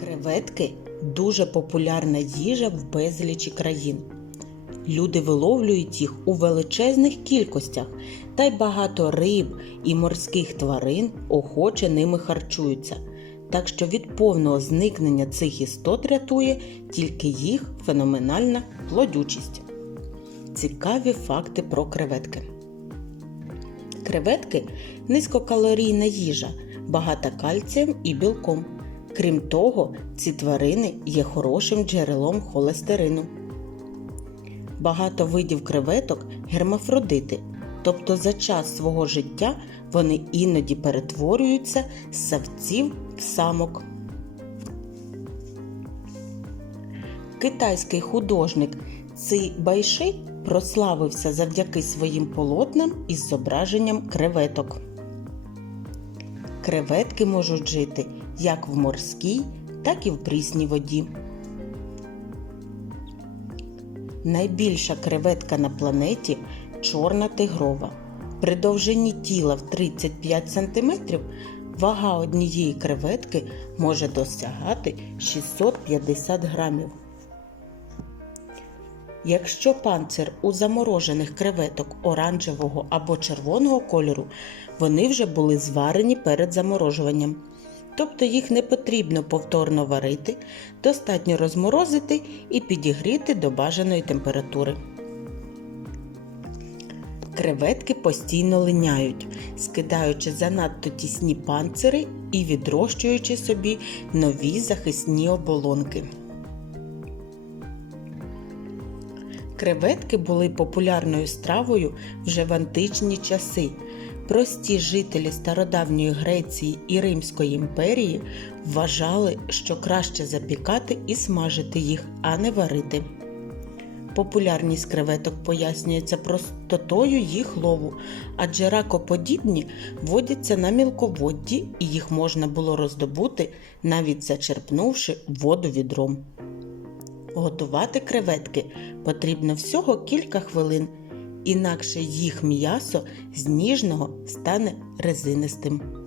Креветки дуже популярна їжа в безлічі країн. Люди виловлюють їх у величезних кількостях, та й багато риб і морських тварин охоче ними харчуються. Так що від повного зникнення цих істот рятує тільки їх феноменальна плодючість. Цікаві факти про креветки. Креветки низькокалорійна їжа, багата кальцієм і білком. Крім того, ці тварини є хорошим джерелом холестерину. Багато видів креветок гермафродити, тобто за час свого життя вони іноді перетворюються з савців в самок. Китайський художник Ци Байши прославився завдяки своїм полотнам із зображенням креветок. Креветки можуть жити як в морській, так і в прісній воді. Найбільша креветка на планеті чорна тигрова. При довжині тіла в 35 см вага однієї креветки може досягати 650 грамів. Якщо панцир у заморожених креветок оранжевого або червоного кольору, вони вже були зварені перед заморожуванням. Тобто їх не потрібно повторно варити, достатньо розморозити і підігріти до бажаної температури. Креветки постійно линяють, скидаючи занадто тісні панцири і відрощуючи собі нові захисні оболонки. Креветки були популярною стравою вже в античні часи. Прості жителі стародавньої Греції і Римської імперії вважали, що краще запікати і смажити їх, а не варити. Популярність креветок пояснюється простотою їх лову, адже ракоподібні водяться на мілководді і їх можна було роздобути, навіть зачерпнувши воду відром. Готувати креветки потрібно всього кілька хвилин, інакше їх м'ясо з ніжного стане резинистим.